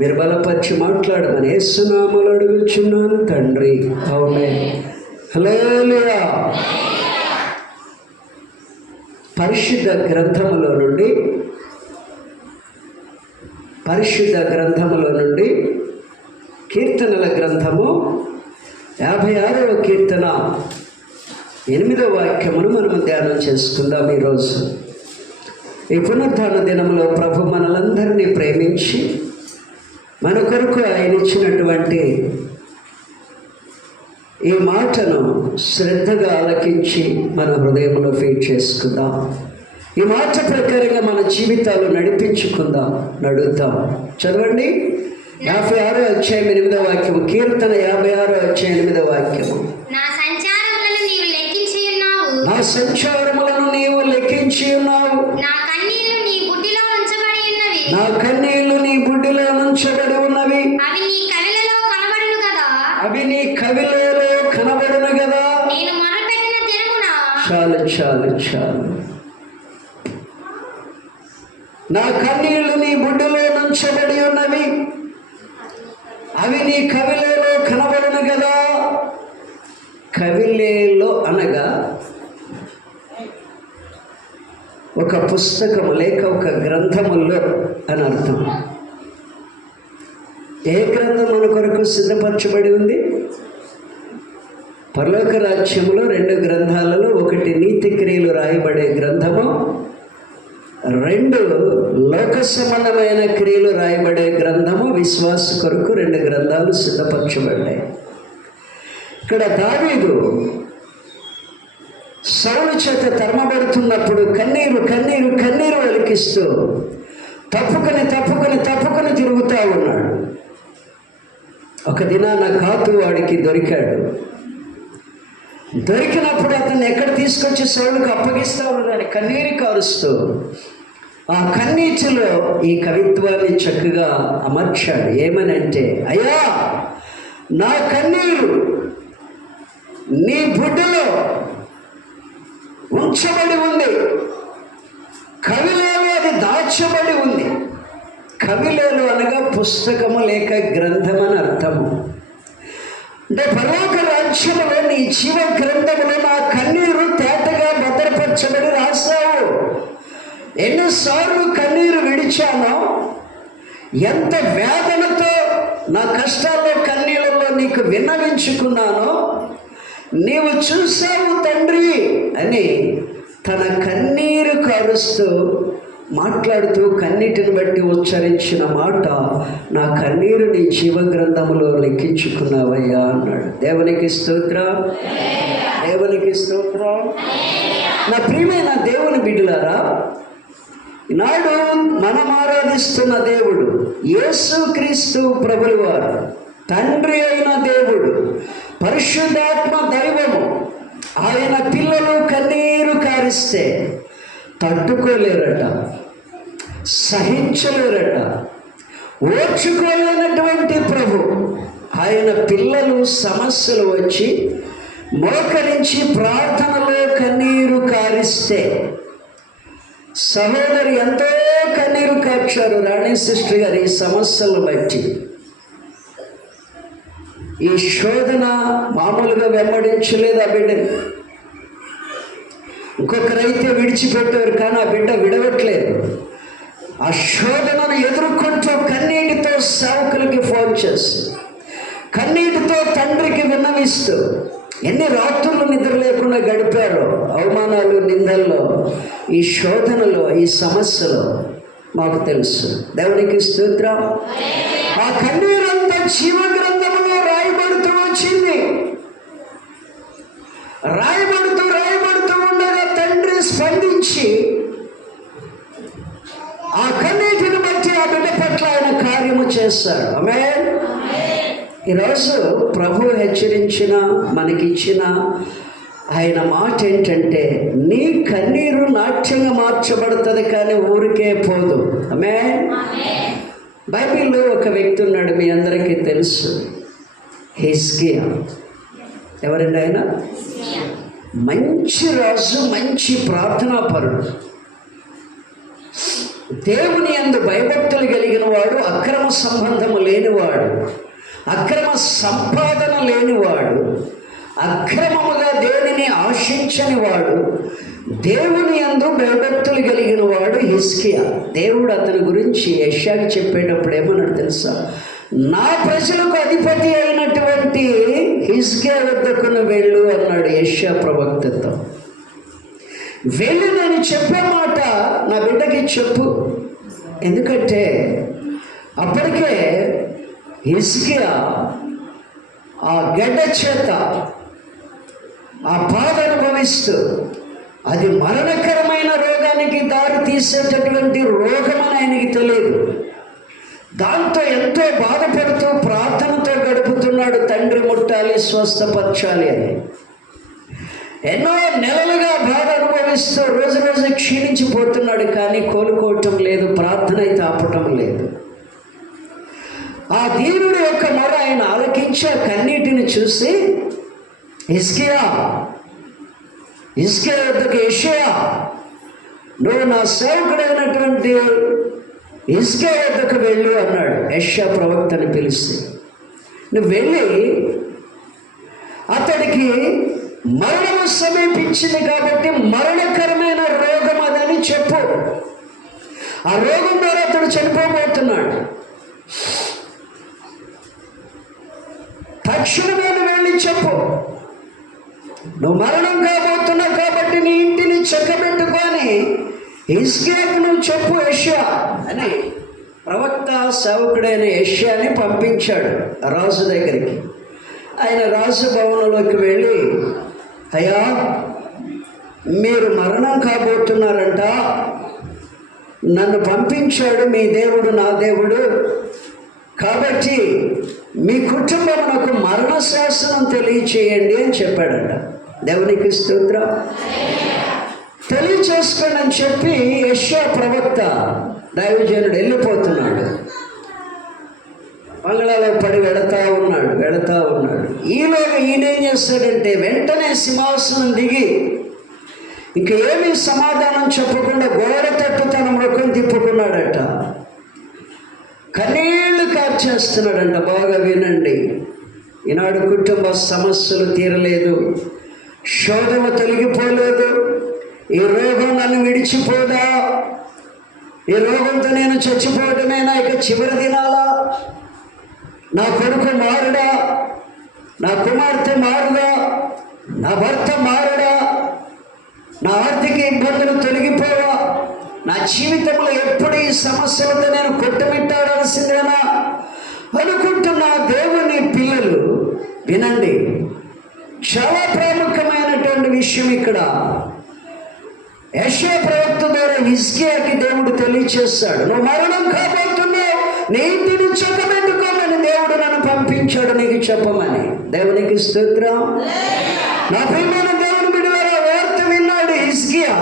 మీరు బలపరిచి మాట్లాడమని యేసు నామములో అడుగుచున్నాను తండ్రి, ఆమేన్. హల్లెలూయా. పరిశుద్ధ గ్రంథములో నుండి కీర్తనల గ్రంథము 56వ కీర్తన 8వ వాక్యమును మనము ధ్యానం చేసుకుందాం. ఈరోజు ఈ పునరుద్ధాన దినంలో ప్రభు మనలందరినీ ప్రేమించి మన కొరకు ఆయన ఇచ్చినటువంటి ఈ మాటను శ్రద్ధగా ఆలకించి మన హృదయంలో ఫీడ్ చేసుకుందాం. ఈ మాట ప్రకారంగా మన జీవితాలు నడిపించుకుందాం, నడుద్దాం. చదవండి. 56వ అధ్యాయం 8వ వాక్యము. కీర్తన 56వ అధ్యాయం 8వ వాక్యము. నా సంచారములను నీవు లెక్కించి ఉన్నావు, నా సంచారములను నీవు లెక్కించి ఉన్నావు. నా కన్నీళ్లు నీ బుడ్డిలో ఉంచబడి ఉన్నవి, నా కన్నీళ్లు నీ బుడ్డిలో ఉంచబడి ఉన్నవి. అవి నీ కవిలలో కనబడును కదా, అవి నీ కవిలలో కనబడును కదా. నేను మొరపెట్టిన దినమున. చాలు చాలు చాలు. నా కన్నీళ్లు నీ బుడ్డిలో ఉంచబడి ఉన్నవి, అవి నీ కవిలలో కనబడును కదా. కవిలేలో అనగా ఒక పుస్తకము లేక ఒక గ్రంథములో అని అర్థం. ఏ గ్రంథం మన కొరకు సిద్ధపరచబడి ఉంది? పరలోక రాజ్యంలో 2 గ్రంథాలలో, ఒకటి నీతి క్రియలు రాయబడే గ్రంథము, 2 లోక సంబంధమైన క్రియలు రాయబడే గ్రంథము. విశ్వాస కొరకు 2 గ్రంథాలు సిద్ధపరచబడ్డాయి. ఇక్కడ దావీదు సౌలు చేత తరమబడుతున్నప్పుడు కన్నీరు కన్నీరు కన్నీరు వెలికిస్తూ తప్పుకొని తిరుగుతూ ఉన్నాడు. ఒక దినాన కాతు వాడికి దొరికాడు. దొరికినప్పుడు అతన్ని ఎక్కడ తీసుకొచ్చి సౌలుకు అప్పగిస్తా ఉన్నాడు, కన్నీరు కారుస్తూ. ఆ కన్నీటిలో ఈ కవిత్వాన్ని చక్కగా అమర్చాడు. ఏమనంటే, అయ్యా, నా కన్నీరు నీ బుడ్డలో ఉంచబడి ఉంది, కవిలేలో అది దాచబడి ఉంది. కవిలేలు అనగా పుస్తకము లేక గ్రంథమని అర్థము. అంటే పరలోక రాజ్యములో నీ జీవ గ్రంథములో నా కన్నీరు తేటగా భద్రపరచబడి రాస్తావు. ఎన్నిసార్లు కన్నీరు విడిచానో, ఎంత వేదనతో నా కష్టాల్లో కన్నీళ్ళలో నీకు విన్నవించుకున్నానో నీవు చూసావు తండ్రి అని తన కన్నీరు కారుస్తూ మాట్లాడుతూ కన్నీటిని బట్టి ఉచ్చరించిన మాట, నా కన్నీరు నీ జీవ గ్రంథములో లెక్కించుకున్నావయ్యా అన్నాడు. దేవునికి స్తోత్రం, దేవునికి స్తోత్రం. నా ప్రియమైన దేవుని బిడ్డలారా, ఈనాడు మనం ఆరాధిస్తున్న దేవుడు యేసుక్రీస్తు ప్రభువు వారు, తండ్రి అయిన దేవుడు, పరిశుద్ధాత్మ దైవము. ఆయన పిల్లలు కన్నీరు కారిస్తే తట్టుకోలేరట, సహించలేరట, ఓర్చుకోలేనటువంటి ప్రభు. ఆయన పిల్లలు సమస్యలు వచ్చి మోకరించి ప్రార్థనలో కన్నీరు కారిస్తే, సహోదరి ఎంతో కన్నీరు కార్చారు రాణి సిస్టర్ గారు ఈ సమస్యలను బట్టి. ఈ శోధన మామూలుగా వెంబడించలేదు ఆ బిడ్డని. ఇంకొకరైతే విడిచిపెట్టారు, కానీ ఆ బిడ్డ విడవట్లేదు. ఆ శోధనను ఎదుర్కొంటూ కన్నీటితో సేవకులకి ఫోన్ చేసి, కన్నీటితో తండ్రికి విన్నవిస్తూ ఎన్ని రాత్రులు నిద్ర లేకుండా గడిపారో, అవమానాలు, నిందల్లో, ఈ శోధనలో, ఈ సమస్యలో మాకు తెలుసు. దేవునికి స్తోత్రం. ఆ కన్నీరంతా జీవ గ్రంథములో రాయబడుతూ వచ్చింది. రాయబడుతూ ఉండగా తండ్రి స్పందించి ఆ కన్నీటిని బట్టి ఆ బిడ్డ పట్ల ఆయన కార్యము చేస్తాడు. ఆమేన్. ఈరోజు ప్రభు హెచ్చరించిన, మనకిచ్చిన ఆయన మాట ఏంటంటే, నీ కన్నీరు నాట్యంగా మార్చబడుతుంది, కానీ ఊరికే పోదు. ఆమేన్. బైబిల్లో ఒక వ్యక్తి ఉన్నాడు, మీ అందరికీ తెలుసు, హిజ్కియా. ఎవరండి ఆయన? మంచి రాజు, మంచి ప్రార్థనాపరుడు. దేవుని యందు భయభక్తులు కలిగిన వాడు, అక్రమ సంబంధము లేనివాడు, అక్రమ సంపాదన లేనివాడు, అక్రమముగా దేనిని ఆశించని వాడు, దేవుని యందు భయభక్తులు కలిగిన వాడు హిజ్కియా. దేవుడు అతని గురించి యెషయాకి చెప్పేటప్పుడు ఏమన్నాడు తెలుసా? నా ప్రజలకు అధిపతి అయినటువంటి హిజ్కియా వద్దకు వెళ్ళు అన్నాడు యెషయా ప్రవక్తతో. వెళ్ళి నేను చెప్పే మాట నా బిడ్డకి చెప్పు. ఎందుకంటే అప్పటికే హిజ్కియా ఆ గడ్డ చేత ఆ బాధ అనుభవిస్తూ, అది మరణకరమైన రోగానికి దారి తీసేటటువంటి రోగమని ఆయనకి తెలియదు. దాంతో ఎంతో బాధపడుతూ ప్రార్థనతో గడుపుతున్నాడు, తండ్రి ముట్టాలి, స్వస్థపరచాలి అని. ఎన్నో నెలలుగా బాధ అనుభవిస్తూ రోజు రోజు క్షీణించిపోతున్నాడు, కానీ కోలుకోవటం లేదు, ప్రార్థన అయితే ఆపటం లేదు. ఆ దీనుడి యొక్క మొర ఆయన ఆలకించి ఆ కన్నీటిని చూసి, హిజ్కియా వద్దకు యెషయా, నువ్వు నా సేవకుడైనటువంటి హిజ్కియా వద్దకు వెళ్ళు అన్నాడు యెషయా ప్రవక్తని పిలిచి. నువ్వు వెళ్ళి అతడికి మరణము సమీపించింది కాబట్టి మరణకరమైన రోగం అదని చెప్పు. ఆ రోగం ద్వారా అతడు చనిపోబోతున్నాడు. తక్షణమే వెళ్ళి చెప్పు, నువ్వు మరణం కాబోతున్నావు కాబట్టి నీ ఇంటిని చక్కబెట్టుకొని హిజ్కియాకు నువ్వు చెప్పు యెషయా అని ప్రవక్త సేవకుడైన యెషయాని పంపించాడు రాజు దగ్గరికి. ఆయన రాజు భవనంలోకి వెళ్ళి, అయ్యా, మీరు మరణం కాబోతున్నారంట, నన్ను పంపించాడు మీ దేవుడు, నా దేవుడు, కాబట్టి మీ కుటుంబమునకు మరణ శాసనం తెలియచేయండి అని చెప్పాడంట. దేవునికి స్తోత్రం. తెలియచేసుకోండి అని చెప్పి యెషయా ప్రవక్త దైవజనుడు వెళ్ళిపోతున్నాడు. బంగ్లాలో పడి వెళతా ఉన్నాడు. ఈలోగా ఈయన ఏం చేస్తాడంటే వెంటనే సింహాసనం దిగి ఇంక ఏమీ సమాధానం చెప్పకుండా గోడ తట్టు తన ముఖం తిప్పుకున్నాడట. కన్నీళ్లు కార్చేస్తున్నాడంట. బాగా వినండి, ఈనాడు కుటుంబ సమస్యలు తీరలేదు, శోధన తొలగిపోలేదు, ఈ రోగం నన్ను విడిచిపోదా, ఈ రోగంతో నేను చచ్చిపోవటమేనా, ఇక చివరి దినాలా, నా కొడుకు మారుడా, నా కుమార్తె మారుదా, నా భర్త మారుడా, నా ఆర్థిక ఇబ్బందులు తొలగిపోవా, నా జీవితంలో ఎప్పుడు ఈ సమస్యలతో నేను కొట్టుమిట్టాడాల్సిందేనా అనుకుంటున్న దేవుని పిల్లలు వినండి. చాలా ప్రాముఖ్యమైనటువంటి విషయం ఇక్కడ యెషయా ప్రవక్త ద్వారా హిజ్కియాకి దేవుడు తెలియచేస్తాడు. నువ్వు మరణం కాబోతున్నావు, నీ ఇంటిని చక్కబెట్టుకోమని దేవుడు నన్ను పంపించాడు నీకు చెప్పమని. దేవునికి స్తోత్రం. నా ప్రియమైన దేవుని బిడ్డలారా, వార్త విన్నాడు హిజ్కియా.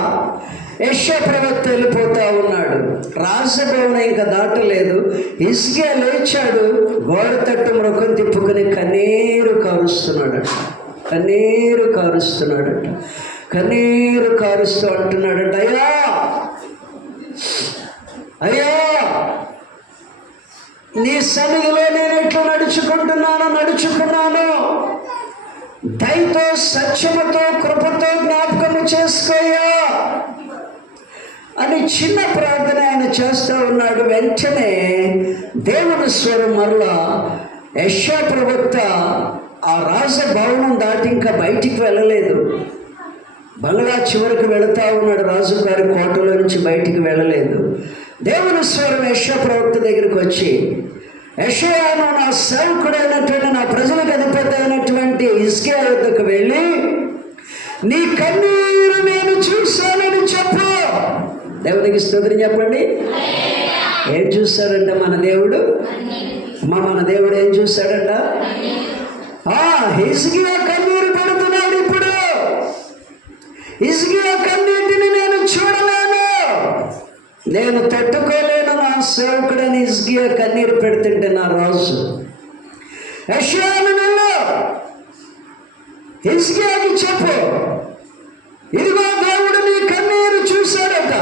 యెషయా ప్రవక్త వెళ్ళిపోతా ఉన్నాడు. రాజభవనం ఇంకా దాటలేదు. హిజ్కియా లేచాడు, గోడ తట్టు ముఖం తిప్పుకొని కన్నీరు కారుస్తున్నాడట. కన్నీరు కారుస్తూ అంటున్నాడంట, అయ్యా, నీ సన్నిధిలో నేను ఎట్లా నడుచుకున్నాను, దయతో సత్యముతో కృపతో జ్ఞాపకము చేసుకోయా అని చిన్న ప్రార్థన ఆయన చేస్తూ ఉన్నాడు. వెంటనే దేవుని స్వరం మరలా యెషయా ప్రవక్త ఆ రాజభవనం దాటి ఇంకా బయటికి వెళ్ళలేదు. బంగ్లా చివరికి వెళుతూ ఉన్నాడు, రాజుగారి కోటలో నుంచి బయటికి వెళ్ళలేదు. దేవుని స్వరం యెషయా ప్రవక్త దగ్గరికి వచ్చి, యెషయాను నా సేవకుడైనటువంటి నా ప్రజలకు అధిపతి అయినటువంటి హిజ్కియా వద్దకు వెళ్ళి నీ కన్నీరు నేను చూశానని చెప్పు. దేవునికి స్తోత్రం చెప్పండి. ఏం చూస్తాడంట మన దేవుడు? మన దేవుడు ఏం చూస్తాడంట? హిజ్కియా కన్నీరు పెడుతున్నాడు. ఇప్పుడు హిజ్కియా కన్నీటిని నేను చూడలేను, నేను తట్టుకోలేను. నా సేవకుడని హిజ్కియా కన్నీరు పెడుతుంటే నా రాజు యెషయాను వెళ్ళు, హిజ్కియాకి చెప్పు, ఇదిగో దేవుడు నీ కన్నీరు చూశాడట,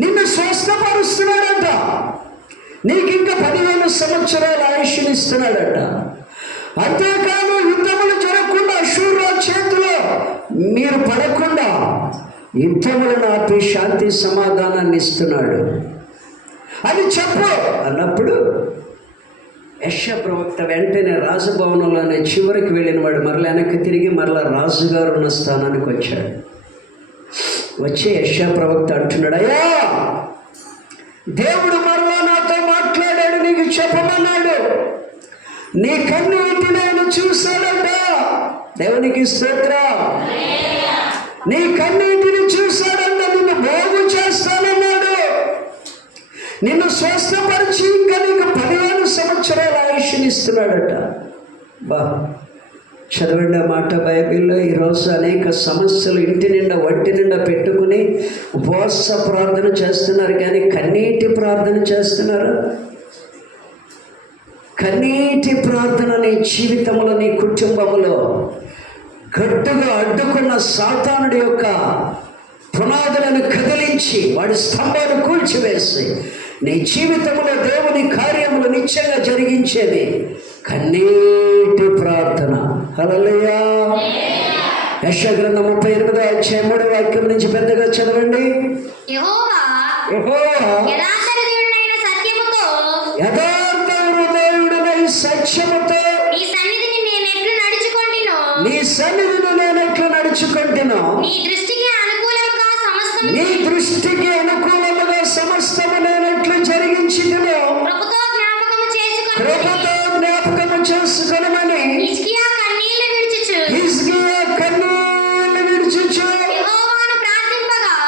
నిన్ను స్వస్థపరుస్తున్నాడట. నీకు ఇంకా 15 సంవత్సరాల ఆయుష్ని ఇస్తున్నాడట. అంతేకాదు, యుద్ధములు జరగకుండా అష్షూరు చేతిలో మీరు పడకుండా యుద్ధములను ఆపి శాంతి సమాధానాన్ని ఇస్తున్నాడు అని చెప్పు అన్నప్పుడు యెషయా ప్రవక్త వెంటనే రాజభవనంలోనే చివరికి వెళ్ళిన వాడు మరలా వెనక్కి తిరిగి మరలా రాజుగారు ఉన్న స్థానానికి వచ్చాడు. వచ్చి యెషయా ప్రవక్త అంటున్నాడు, అయ్యా దేవుడు మరలా నాతో మాట్లాడాడు, నీకు చెప్పమన్నాడు. నీ కన్నీటిని ఆయన చూశాడట. దేవునికి స్తోత్రం. నీ కన్నీటిని చూశాడంట. నిన్ను బాగు చేస్తానన్నాడు. నిన్ను స్వస్థపరిచి ఇంకా నీకు 15 సంవత్సరాల ఆయుష్ని ఇస్తున్నాడట. బా చదవండి ఆ మాట బైబిల్లో. ఈరోజు అనేక సమస్యలు ఇంటి నిండా ఒంటి నిండా పెట్టుకుని ఉపవాస ప్రార్థన చేస్తున్నారు, కానీ కన్నీటి ప్రార్థన చేస్తున్నారు. కన్నీటి ప్రార్థన నీ జీవితంలో, నీ కుటుంబంలో గట్టిగా అడ్డుకున్న సాతానుడి యొక్క పునాదులను కదిలించి వాడి స్తంభాలు కూల్చివేసి నీ జీవితంలో దేవుని కార్యములు నిత్యంగా జరిగించేది కన్నీటి ప్రార్థన. హల్లెలూయా. యెషయా గ్రంథం 38వ అధ్యాయం 3వ వాక్యం నుంచి పెద్దగా చదవండి. యెహోవా యథార్థ హృదయుడైన సత్యముతో నీ సన్నిధిని నేను ఎట్లు నడుచుకొంటినో నీ దృష్టికి అనుకూలముగా సమస్తము నేను ఎట్లు జరిగించితినో కృపతో జ్ఞాపకము చేసుకొనమని హిజ్కియా కన్నీళ్లు విడుచుచు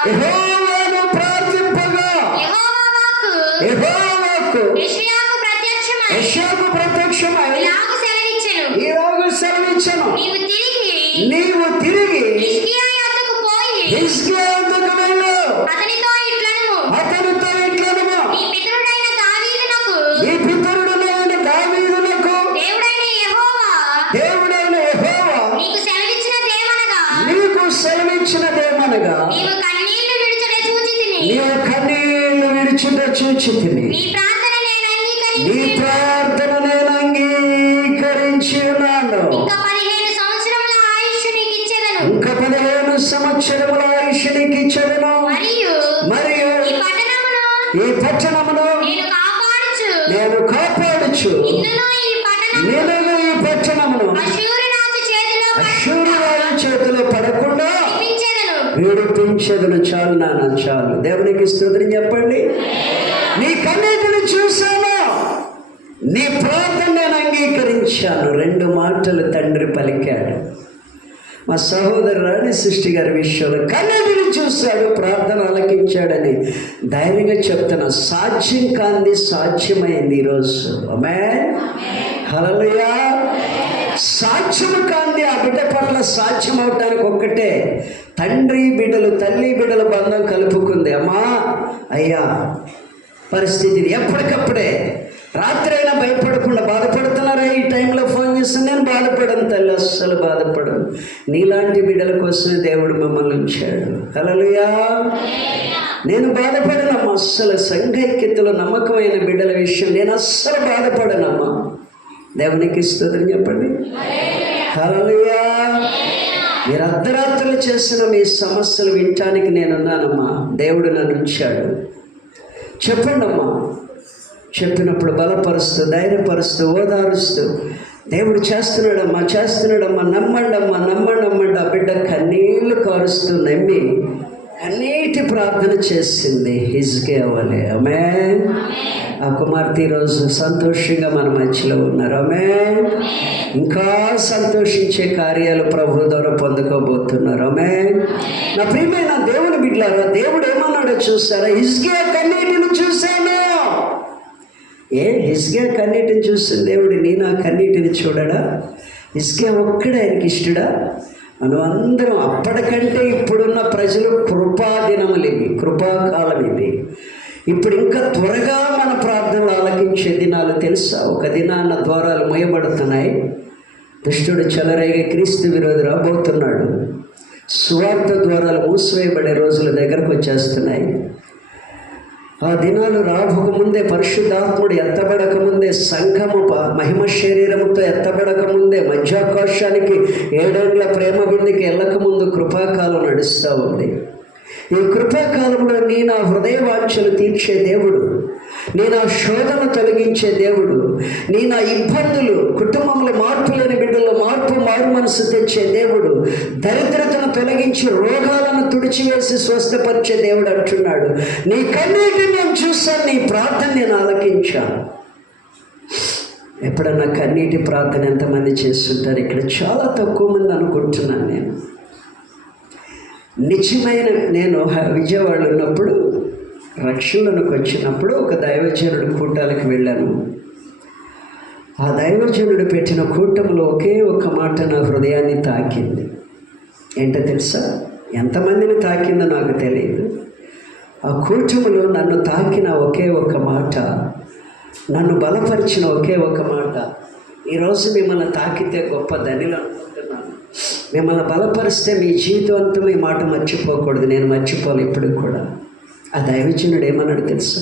యెహోవాను ప్రార్థింపగా యెహోవా వాక్కు యెషయాకు ప్రత్యక్షమై ఇలాగు సెలవిచ్చెను, నీవు తిరిగి హిజ్కియా యొద్దకు వెళ్ళు, అతనితో ఇట్లనుము, నీ పితరుడైన దావీదునకు దేవుడైన యెహోవా నీకు సెలవిచ్చినదేమనగా నీవు కన్నీళ్లు విడుచుట చూచితిని, నీ ప్రార్థన నేను అంగీకరించి ఉన్నాను. ఇంకా 15 సంవత్సరముల ఆయుష్షు నీకు ఇచ్చెదను. మరియు ఈ పట్టణమును నేను కాపాడుచు నిన్ను ఈ పట్టణమును అష్షూరు రాజు చేతిలో పడకుండా విడిపించెదను. చాలు నాన్న, చాలు. దేవునికి స్తుతిని చెప్పండి. నీ కన్నీటిని చూశాను, నీ ప్రార్థన నేను అంగీకరించాను. 2 మాటలు తండ్రి పలికాడు. మా సహోదరు రాణి సృష్టి గారి విషయంలో కన్నీటిని చూశాడు, ప్రార్థన ఆలకించాడని ధైర్యంగా చెప్తున్నా. సాధ్యం కాంది సాధ్యమైంది ఈరోజు. ఆమేన్. హల్లెలూయా. సాధ్యము కాంది ఆ బిడ్డ పట్ల సాధ్యం అవటానికి ఒక్కటే, తండ్రి బిడ్డలు, తల్లి బిడ్డల బంధం కలుపుకుంది. అమ్మా అయ్యా పరిస్థితిని ఎప్పటికప్పుడే రాత్రి అయినా భయపడకుండా బాధపడుతున్నారా? ఈ టైంలో ఫోన్ చేస్తే నేను బాధపడను తల్లి, అస్సలు బాధపడను. నీలాంటి బిడ్డల కోసమే దేవుడు మమ్మల్ని ఉంచాడు. హల్లెలూయా. నేను బాధపడనమ్మా, అస్సలు సంఘైక్యతలో నమ్మకమైన బిడ్డల విషయం నేను అస్సలు బాధపడనమ్మా. దేవునికి స్తుతిని చెప్పండి. హల్లెలూయా. మీరు అర్ధరాత్రులు చేసిన మీ సమస్యలు వినటానికి నేనున్నానమ్మా. దేవుడు నన్ను ఉంచాడు. చెప్పండి అమ్మా. చెప్పినప్పుడు బలపరుస్తూ, ధైర్యపరుస్తూ, ఓదారుస్తూ దేవుడు చేస్తున్నాడమ్మా, నమ్మండి. ఆ బిడ్డ కన్నీళ్లు కారుస్తూ నమ్మి కన్నీటి ప్రార్థన చేసింది. హిజ్కియా వలె. ఆమేన్. ఆ కుమార్తె ఈరోజు సంతోషంగా మన మధ్యలో ఉన్నారు. ఆమేన్. ఇంకా సంతోషించే కార్యాలు ప్రభు ద్వారా పొందుకోబోతున్నారు. ఆమేన్. నా ప్రియమైన దేవుని బిడ్డలారా, దేవుడు ఏమన్నాడో చూస్తారా? హిజ్కియా కన్నీటిని చూశాను. హిజ్కియా కన్నీటిని చూస్తున్న దేవుడు నా కన్నీటిని చూడడా? హిజ్కియా ఒక్కడే ఆయనకి ఇష్టడా? మనం అందరం అప్పటికంటే ఇప్పుడున్న ప్రజలు కృపాదినములు ఇవి, కృపాకాలం ఇది. ఇప్పుడు ఇంకా త్వరగా మన ప్రార్థనలు ఆలకించే దినాలు తెలుసా? ఒక దినాన్న ద్వారాలు మూయబడుతున్నాయి. దుష్టుడు చెలరేగే క్రీస్తు విరోధి రాబోతున్నాడు. సువార్త ద్వారాలు మూసివేయబడే రోజుల దగ్గరకు వచ్చేస్తున్నాయి. ఆ దినాలు రాబోక ముందే, పరిశుద్ధాత్ముడు ఎత్తబడక ముందే, సంఘము మహిమ శరీరముతో ఎత్తబడక ముందే, మధ్యాకాశానికి 7 ఏళ్ల ప్రేమ బిందుకి వెళ్ళక ముందు కృపాకాలం నడుస్తూ ఉంది. ఈ కృపాకాలంలో నీ నా హృదయ వాంఛలు తీర్చే దేవుడు, నీ నా శోధన తొలగించే దేవుడు, నీ నా ఇబ్బందులు, కుటుంబంలో మార్పు లేని బిడ్డల్లో మారు మనసు తెచ్చే దేవుడు, దరిద్రతను తొలగించి రోగాలను తుడిచివేసి స్వస్థపరిచే దేవుడు అంటున్నాడు. నీ కన్నీటిని నేను చూశాను, నీ ప్రార్థన నేను ఆలకించాను. ఎప్పుడన్నా కన్నీటి ప్రార్థన ఎంతమంది చేస్తుంటారు? ఇక్కడ చాలా తక్కువ మంది అనుకుంటున్నాను. నేను విజయవాడలో ఉన్నప్పుడు, రక్షణలోకి వచ్చినప్పుడు ఒక దైవజనుడి కూటాలకు వెళ్ళాను. ఆ దైవజనుడు పెట్టిన కూటంలో ఒకే ఒక మాట నా హృదయాన్ని తాకింది. ఏంటో తెలుసా? ఎంతమందిని తాకిందో నాకు తెలియదు. ఆ కూటములో నన్ను తాకిన ఒకే ఒక మాట, నన్ను బలపరిచిన ఒకే ఒక మాట, ఈరోజు మిమ్మల్ని తాకితే గొప్ప ధనిలు అనుకుంటున్నాను, మిమ్మల్ని బలపరిస్తే మీ జీవితాంతం ఈ మాట మర్చిపోకూడదు. నేను మర్చిపోలే ఇప్పుడు కూడా. ఆ దైవజనుడు ఏమన్నాడు తెలుసా?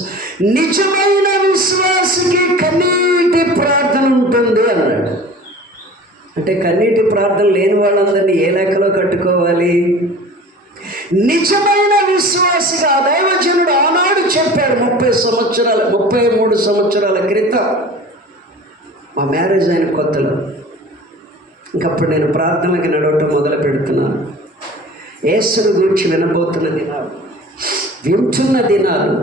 నిజమైన విశ్వాసికి కన్నీటి ప్రార్థన ఉంటుంది అన్నాడు. అంటే కన్నీటి ప్రార్థన లేని వాళ్ళందరినీ ఏ లెక్కలో కట్టుకోవాలి? నిజమైన విశ్వాసిగా ఆ దైవజనుడు ఆనాడు చెప్పాడు. 33 సంవత్సరాల క్రితం మా మ్యారేజ్ అయిన కొత్తలో. ఇంకప్పుడు నేను ప్రార్థనలకి నడవటం మొదలు పెడుతున్నాను. యేసుని గురించి వినబోతున్న దినాలు, వింటున్న దినాలు,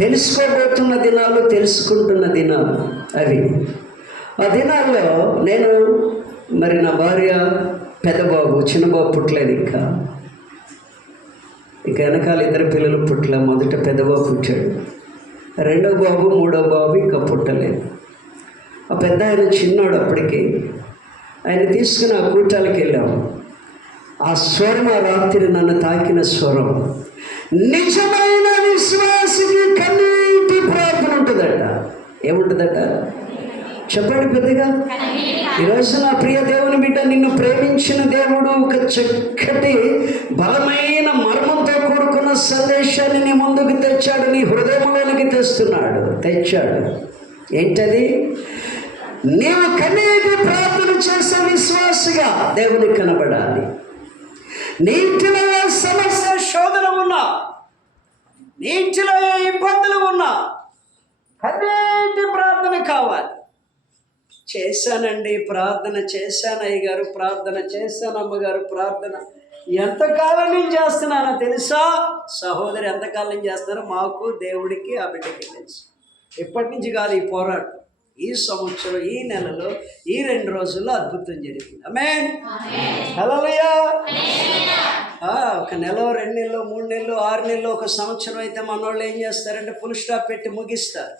తెలుసుకోబోతున్న దినాలు, తెలుసుకుంటున్న దినాలు అవి. ఆ దినాల్లో నేను నా భార్య, పెద్దబాబు, చిన్నబాబు పుట్టలేదు. ఇంకా వెనకాల 2 పిల్లలు పుట్టలే. మొదట పెద్దబాబు పుట్టాడు, 2వ బాబు, 3వ బాబు ఇంకా పుట్టలేదు. ఆ పెద్ద ఆయన చిన్నాడు అప్పటికి. ఆయన తీసుకుని ఆ కూటాలకు వెళ్ళాము. ఆ స్వరం ఆ రాత్రి నన్ను తాకిన స్వరం, నిజమైన విశ్వాసికి కన్నీటి ప్రార్థన ఉంటుందట. ఏముంటుందట? చెప్పండి పెద్దగా. ఈరోజు నా ప్రియ దేవుని బిడ్డ, నిన్ను ప్రేమించిన దేవుడు ఒక చక్కటి బలమైన మర్మంతో కూడుకున్న సందేశాన్ని నీ ముందుకు తెచ్చాడు, నీ హృదయంలోనికి తెచ్చాడు. ఏంటది? నీవు కన్నీటి ప్రార్థన చేసే విశ్వాసిగా దేవునికి కనబడాలి. నీ ఇంటిలో ఏ సమస్య, శోధన ఉన్నా, నీ ఇంటిలో ఏ ఇబ్బందులు ఉన్నా, కన్నీటి ప్రార్థన కావాలి. చేశానండి ప్రార్థన, చేశాను అయ్యగారు ప్రార్థన, చేశాను అమ్మగారు ప్రార్థన. ఎంతకాలం నేను చేస్తున్నానో తెలుసా? సహోదరి, ఎంతకాలం నేను చేస్తున్నారో మాకు, దేవుడికి, ఆ బిడ్డకి తెలుసు. ఎప్పటి నుంచి కాదు ఈ పోరాటం. ఈ సంవత్సరం, ఈ నెలలో, ఈ 2 రోజుల్లో అద్భుతం జరిగింది. ఆమేన్. హల్లెలూయా. 1 నెల, 2 నెలలు, 3 నెలలు, 6 నెలలు, 1 సంవత్సరం అయితే మన వాళ్ళు ఏం చేస్తారంటే ఫుల్ స్టాప్ పెట్టి ముగిస్తారు.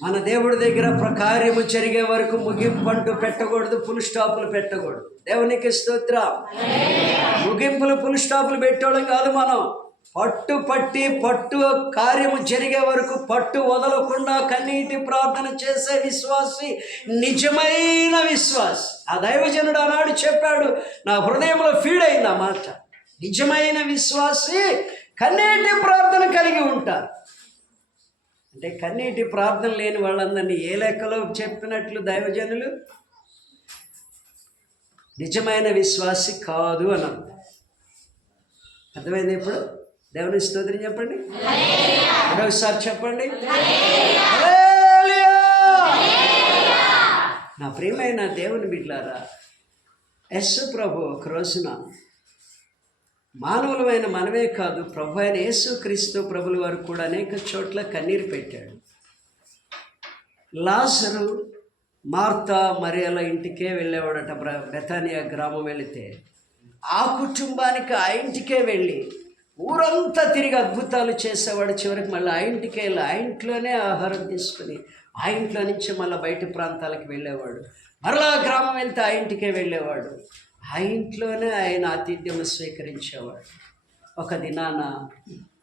మన దేవుడి దగ్గర కార్యము జరిగే వరకు ముగింపు అంటూ పెట్టకూడదు, ఫుల్ స్టాపులు పెట్టకూడదు. దేవునికి స్తోత్రం. ముగింపులు, ఫుల్ స్టాపులు పెట్టేవాళ్ళం కాదు మనం. పట్టు కార్యము జరిగే వరకు పట్టు వదలకుండా కన్నీటి ప్రార్థన చేసే విశ్వాసి నిజమైన విశ్వాసి. ఆ దైవజనుడు ఆనాడు చెప్పాడు, నా హృదయంలో ఫీడ్ అయింది ఆ మాట. నిజమైన విశ్వాసి కన్నీటి ప్రార్థన కలిగి ఉంటారు. అంటే కన్నీటి ప్రార్థన లేని వాళ్ళందరినీ ఏ లెక్కలో చెప్పినట్లు దైవజనులు? నిజమైన విశ్వాసి కాదు అని అర్థమైంది. ఇప్పుడు దేవుని స్తోత్రం చెప్పండి, మరోసారి చెప్పండి. నా ప్రియమైన దేవుని బిడ్డలారా, యేసు ప్రభు ఒక రోజున మానవులమైన మనమే కాదు, ప్రభు అయిన యేసుక్రీస్తు ప్రభుల వారు కూడా అనేక చోట్ల కన్నీరు పెట్టాడు. లాజరు, మార్తా, మరియల ఇంటికే వెళ్ళేవాడట. బెతానియా గ్రామం వెళితే ఆ కుటుంబానికి ఆ ఇంటికే వెళ్ళి ఊరంతా తిరిగి అద్భుతాలు చేసేవాడు. చివరికి మళ్ళీ ఆ ఇంటికే వెళ్ళి ఆ ఇంట్లోనే ఆహారం తీసుకుని ఆ ఇంట్లో నుంచి మళ్ళీ బయట ప్రాంతాలకు వెళ్ళేవాడు. మరలా గ్రామం వెళ్తే ఆ ఇంటికే వెళ్ళేవాడు. ఆ ఇంట్లోనే ఆయన ఆతిథ్యం స్వీకరించేవాడు. ఒక దినాన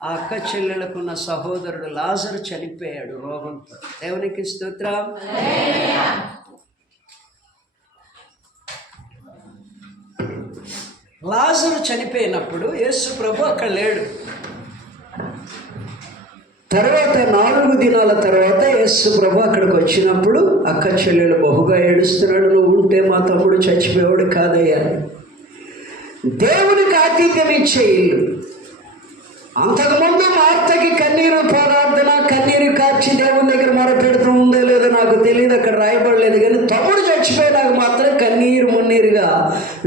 ఆ అక్క చెల్లెలకున్న సహోదరుడు లాజరు చనిపోయాడు రోగంతో. దేవునికి స్తోత్రం. లాజరు చనిపోయినప్పుడు యేసు ప్రభు అక్కడ లేడు. తర్వాత 4 దినాల తర్వాత యేసు ప్రభు అక్కడికి వచ్చినప్పుడు అక్క చెల్లెలు బహుగా ఏడుస్తున్నాడు, నువ్వు ఉంటే మా తమ్ముడు చచ్చిపోయాడు కాదయ్యా. దేవునికి ఆతిథ్యం ఇచ్చే ఇల్లు. అంతకుముందు మార్తకి కన్నీరు ప్రార్థన, కన్నీరు కార్చి దేవుని దగ్గర మొరపెడుతూ ఉందో లేదో నాకు తెలియదు, అక్కడ రాయబడలేదు. కానీ తమ్ముడు చచ్చిపోయినాక మాత్రం కన్నీరు మున్నీరుగా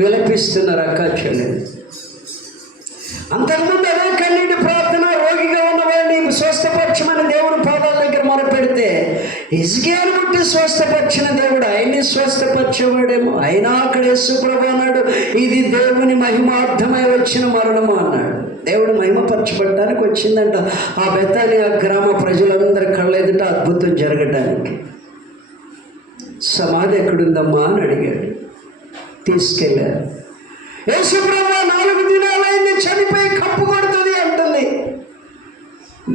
విలపిస్తున్నారు అక్క చెల్లెలు. అంతకుముందు అదే కన్నీటి ప్రార్థన, రోగిగా ఉన్నవాడిని స్వస్థపరచమని దేవుని పాదాల దగ్గర మొరపెడితే హిజ్కియాను బట్టి స్వస్థపరిచిన దేవుడు ఆయన్ని స్వస్థపరిచేవాడేమో. అయినా అక్కడ యేసు ప్రభువు అన్నాడు, ఇది దేవుని మహిమార్థమై వచ్చిన మరణము అన్నాడు. దేవుడు మహిమపరచబడటానికి వచ్చిందంట ఆ బెతానియా గ్రామ ప్రజలందరి కళ్ళ ఎదుట అద్భుతం జరగటానికి. సమాధి ఎక్కడుందమ్మా అని అడిగాడు. తీసుకెళ్ళారు. యేసు ప్రభువు 4 దినాలైంది, చనిపోయి కప్పు కొడుతుంది అంటుంది.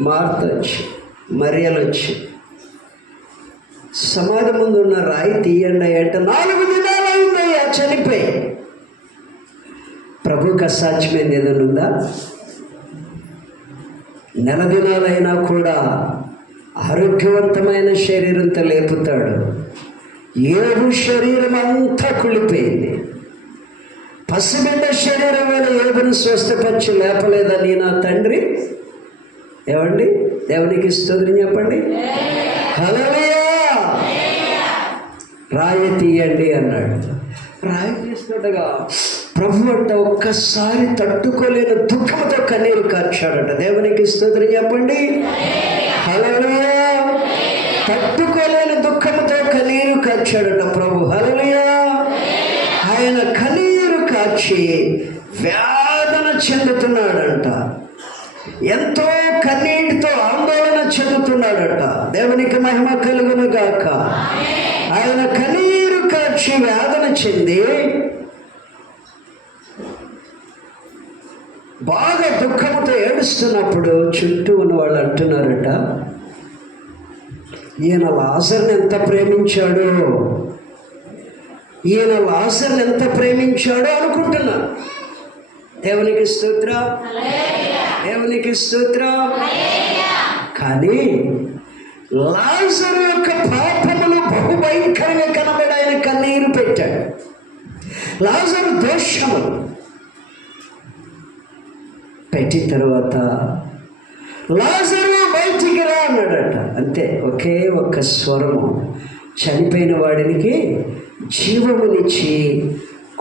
మార్త వచ్చి, మరియలు వచ్చి సమాధి ముందు ఉన్న రాయి తీయండి అంటే 4 దినాలైందయ్యా చనిపోయి. ప్రభుకి అసాధ్యమైంది ఏదైనా ఉందా? నెల దినాలైనా కూడా ఆరోగ్యవంతమైన శరీరంతో లేపుతాడు. ఏడు శరీరం అంతా కుళ్ళిపోయింది. పసిబిడ్డ శరీరం వల్ల ఏడును స్వస్థపరిచి లేపలేదని నా తండ్రి. ఏమండి, దేవునికి స్తోత్రం చెప్పండి. హల్లెలూయా. రాయి తీయండి అన్నాడు. రాయి తీస్తుండగా ప్రభు అంట ఒక్కసారి తట్టుకోలేని దుఃఖంతో కన్నీరు కార్చాడట. దేవునికి స్తోత్రం చెప్పండి. హల్లెలూయా. తట్టుకోలేని దుఃఖంతో కన్నీరు కార్చాడట ప్రభు. హల్లెలూయా. ఆయన కన్నీరు కార్చి వేదన చెందుతున్నాడంట. ఎంతో కన్నీటితో ఆందోళన చెందుతున్నాడట. దేవునికి మహిమ కలుగును గాక. ఆయన కన్నీరు కార్చి వేదన చెంది బాగా దుఃఖంతో ఏడుస్తున్నప్పుడు చుట్టూ ఉన్న వాళ్ళు అంటున్నారట, ఈయన లాజర్ని ఎంత ప్రేమించాడో, ఈయన లాజర్ని ఎంత ప్రేమించాడో అనుకుంటున్నా. దేవునికి స్తోత్రం, దేవునికి స్తోత్రం. కానీ లాజరు యొక్క పాపములు బహుభయంకరంగా కనబడి ఆయన కన్నీరు పెట్టాడు. లాజరు దోషములు పెట్టిన తర్వాత లాజరు బయటికి రా అన్నాడట. అంతే, ఒకే ఒక్క స్వరము చనిపోయిన వాడికి జీవమునిచ్చి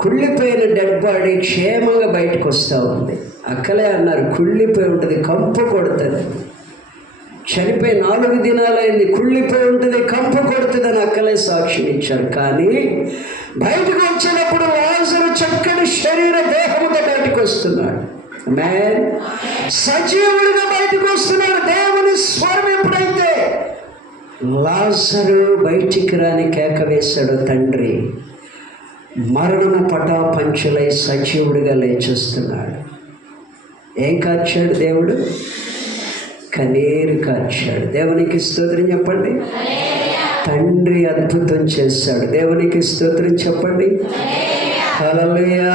కుళ్ళిపోయిన డెడ్ బాడీ క్షేమంగా బయటకు వస్తూ ఉంది. అక్కలే అన్నారు, కుళ్ళిపోయి ఉంటుంది, కంపు కొడుతుంది. చనిపోయి 4 దినాలైంది, కుళ్ళిపోయి ఉంటుంది, కంపు కొడుతుంది అని అక్కలే సాక్ష్యం ఇచ్చారు. కానీ బయటకు వచ్చినప్పుడు లాజరు చక్కని శరీర దేహముతో బయటకు వస్తున్నాడు. ఆమేన్. సజీవుడిగా బయటకు వస్తున్నాడు. దేవుని స్వరం ఎప్పుడైతే లాజరు బయటికి రాని కేక వేశాడు తండ్రి, మరణము పటాపంచలై సజీవుడిగా లేచొస్తున్నాడు. ఏం కార్చాడు దేవుడు? కన్నీరు కార్చాడు. దేవునికి స్తోత్రం చెప్పండి. తండ్రి అద్భుతం చేశాడు. దేవునికి స్తోత్రం చెప్పండి. హల్లెలూయా.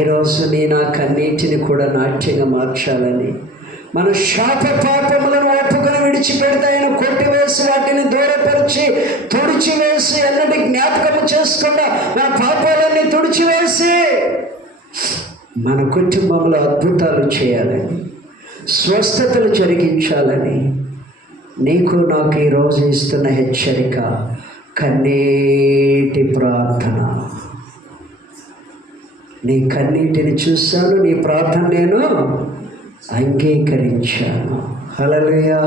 ఈరోజు నా కన్నీటిని కూడా నాట్యంగా మార్చాలని, మన శాప పాపములను ఒప్పుకొని విడిచిపెడితే ఆయన కొట్టివేసి వాటిని దూరపరిచి తుడిచివేసి ఎన్నటి జ్ఞాపకం చేసుకుండా మన పాపాలన్నీ తుడిచివేసి మన కుటుంబంలో అద్భుతాలు చేయాలని, స్వస్థతలు జరిగించాలని నీకు నాకు ఈరోజు ఇస్తున్న హెచ్చరిక కన్నీటి ప్రార్థన. నీ కన్నీటిని చూశాను, నీ ప్రార్థన నేను అంగీకరించాను. హల్లెలూయా.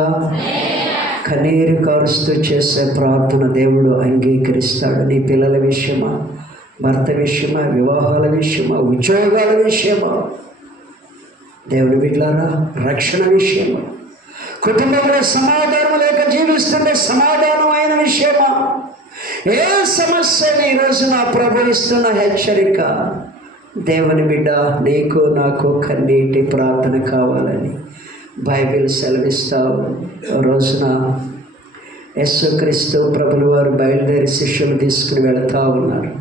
కన్నీరు కారుస్తూ చేసే ప్రార్థన దేవుడు అంగీకరిస్తాడు. నీ పిల్లల విషయమా, భర్త విషయమా, వివాహాల విషయమా, ఉద్యోగాల విషయమా, దేవుని బిడ్డలారా రక్షణ విషయమా, కుటుంబంలో సమాధానం లేక జీవిస్తుండే సమాధానమైన విషయమా, ఏ సమస్యని ఈరోజు నా ప్రభు ఇస్తున్న హెచ్చరిక, దేవుని బిడ్డ నీకు నాకు కన్నీటి ప్రార్థన కావాలని బైబిల్ సెలవిస్తావు. రోజున యేసుక్రీస్తు ప్రభుల వారు బయలుదేరి శిష్యులు తీసుకుని వెళుతూ ఉన్నారు.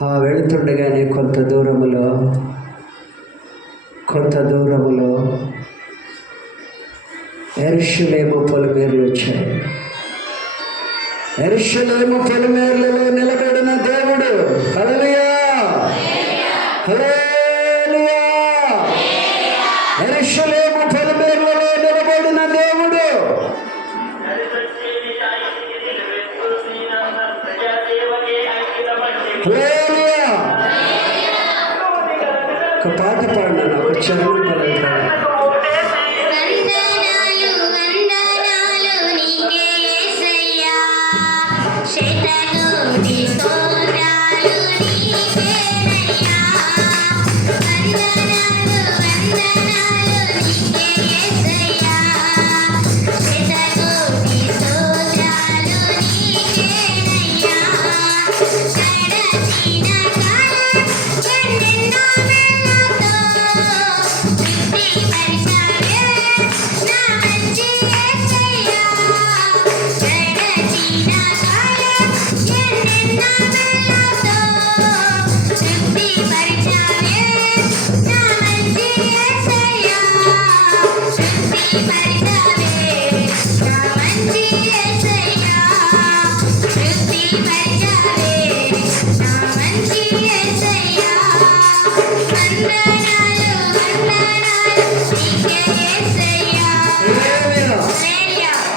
వెళుతుండగానే కొంత దూరములో యెరూషలేము పొలిమేర్లు వచ్చాయి. యెరూషలేము పొలిమేర్లలో నిలబడిన దేవుడు, హల్లెలూయా హల్లెలూయా, యెరూషలేము పొలిమేర్లలో నిలబడిన దేవుడు. హల్లెలూయా. ఒక పాట పాడినాను, ఒక చరణం పలుకుతాను.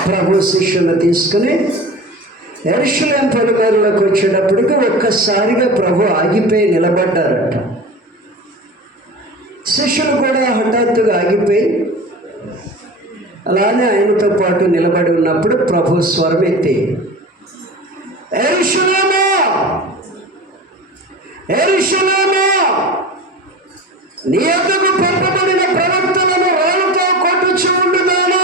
ప్రభు శిష్యులను తీసుకుని యెరూషలేము పొలిమేరలోకి వచ్చేటప్పటికి ఒక్కసారిగా ప్రభు ఆగిపోయి నిలబడ్డారట. శిష్యులు కూడా హఠాత్తుగా ఆగిపోయి అలానే ఆయనతో పాటు నిలబడి ఉన్నప్పుడు ప్రభు స్వరం ఎత్తి, యెరూషలేమా యెరూషలేమా, నీ యొద్దకు పంపబడిన ప్రవక్తలను రాళ్ళతో కొట్టుచు ఉండుదానా,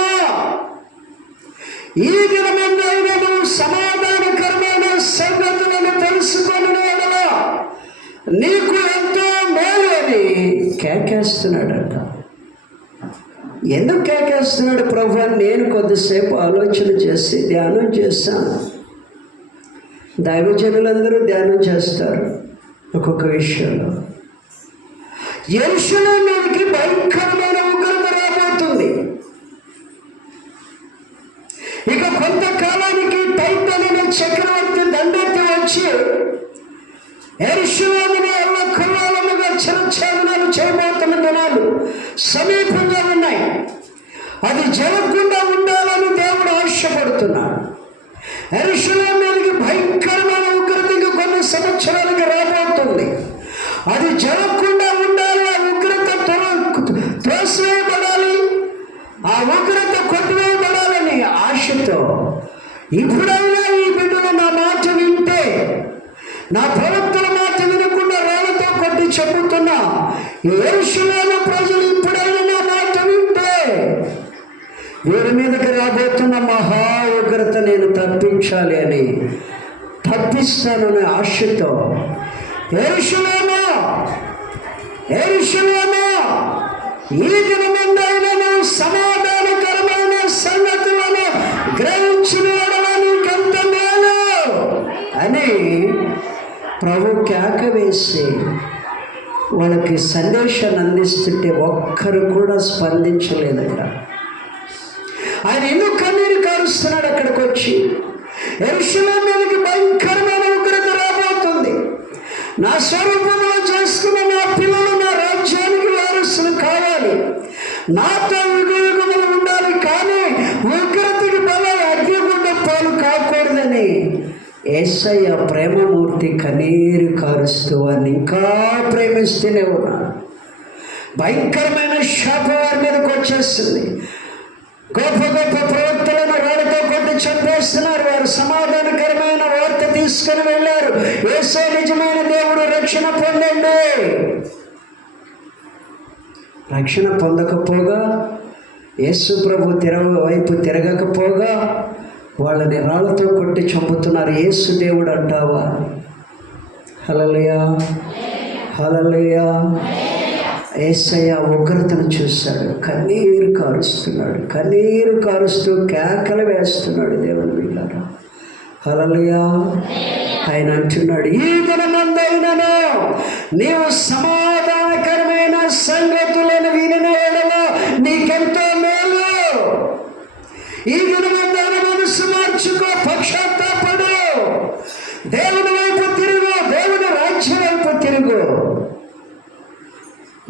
ఈ దినమందైనా నువ్వు సమాధానకరమైన సంగతులను తెలుసుకొని నీకు ఎంతో మేలు అని కేకేస్తున్నాడట. ఎందుకు కేకేస్తున్నాడు ప్రభు అని నేను కొద్దిసేపు ఆలోచన చేసి ధ్యానం చేశాను. దైవజనులందరూ ధ్యానం చేస్తారు ఒక్కొక్క విషయంలో. యెరూషలేముకి భయంకరమైన ఉగ్రత రాబోతుంది. ఇక కొంతకాలానికి టైటన్ అనే చక్రవర్తి దండెత్తి వచ్చి యెరూషలేముని అల్లకల్లోలముగా చిరఛేదనాలు చేయబోతున్న దినాలు సమీపంగా ఉన్నాయి. అది జరగకుండా ఉండాలని దేవుడు ఆశపడుతున్నాడు. యెరూషలేముకి భయంకరమైన ఉగ్రత కొన్ని సంవత్సరాలకి రాబోతుంది. అది జరగకుండా ఉండాలి. ఆ ఉగ్రత త్రోసివేయబడాలి, ఆ ఉగ్రత కొట్టివేయబడాలని ఆశతో ఇప్పుడైనా ఈ బిడ్డలు నా మాట వింటే, నా ప్రవక్తల మాట వినకుండా రాళ్ళతో కొట్టి చెబుతున్నా యెరూషలేము ప్రజలు ఇప్పుడైనా నా మాట వింటే వీరి మీదకి రాబోతున్న మహా ఉగ్రత నేను తప్పించాలి అని తప్పిస్తాననే ఆశతో యెరూషలేమా యెరూషలేమా, ఈ దినమందైనా నువ్వు సమాధానకరమైన సంగతులను గ్రహించిన నీకెంత మేలు అని ప్రభు కేక వేసి వాళ్ళకి సందేశాన్ని అందిస్తుంటే ఒక్కరు కూడా స్పందించలేదట. ఆయన ఎందుకు కన్నీరు కారుస్తున్నాడు అక్కడికి వచ్చి? యెరూషలేము మీదకి భయంకరమైన ఉగ్రత రాబోతుంది. నా స్వరూపంలో చేసుకున్న నా పిల్లలు నా రాజ్యానికి వారసులు కావాలి, నాతో యుగయుగములు ఉండాలి, కానీ ఉగ్రతకి బల అగ్నిగుండ పాలు కాకూడదని యేసయ్య ప్రేమమూర్తి కన్నీరు కారుస్తూ వారిని ఇంకా ప్రేమిస్తూనే ఉన్నాడు. భయంకరమైన శాపం వారి మీదకి వచ్చేస్తుంది. గొప్ప గొప్ప ప్రవక్తలను రాళ్ళతో కొట్టి చంపేస్తున్నారు. వారు సమాధానకరమైన వార్త తీసుకుని వెళ్ళారు. యేసే నిజమైన దేవుడు, రక్షణ పొందండి. రక్షణ పొందకపోగా, యేసు ప్రభు వైపు తిరగకపోగా వాళ్ళని రాళ్ళతో కొట్టి చంపుతున్నారు. యేసు దేవుడు అంటావా? హల్లెలూయా హల్లెలూయా. యేసయ్య ఉగ్రతను చూశాడు, కన్నీరు కారుస్తున్నాడు, కన్నీరు కారుస్తూ కేకలు వేస్తున్నాడు. దేవుని బిడ్డలారా, హల్లెలూయా ఆయన అంటున్నాడు, ఈ దినమందైనను నీవు సమాధానకరమైన సంగతులను వినిన యెడల నీకెంతో మేలు. ఈ దినమందైన మనసు మార్చుకో, పశ్చాత్తాపడు, దేవుని వైపు తిరుగు, దేవుని రాజ్యం వైపు తిరుగు,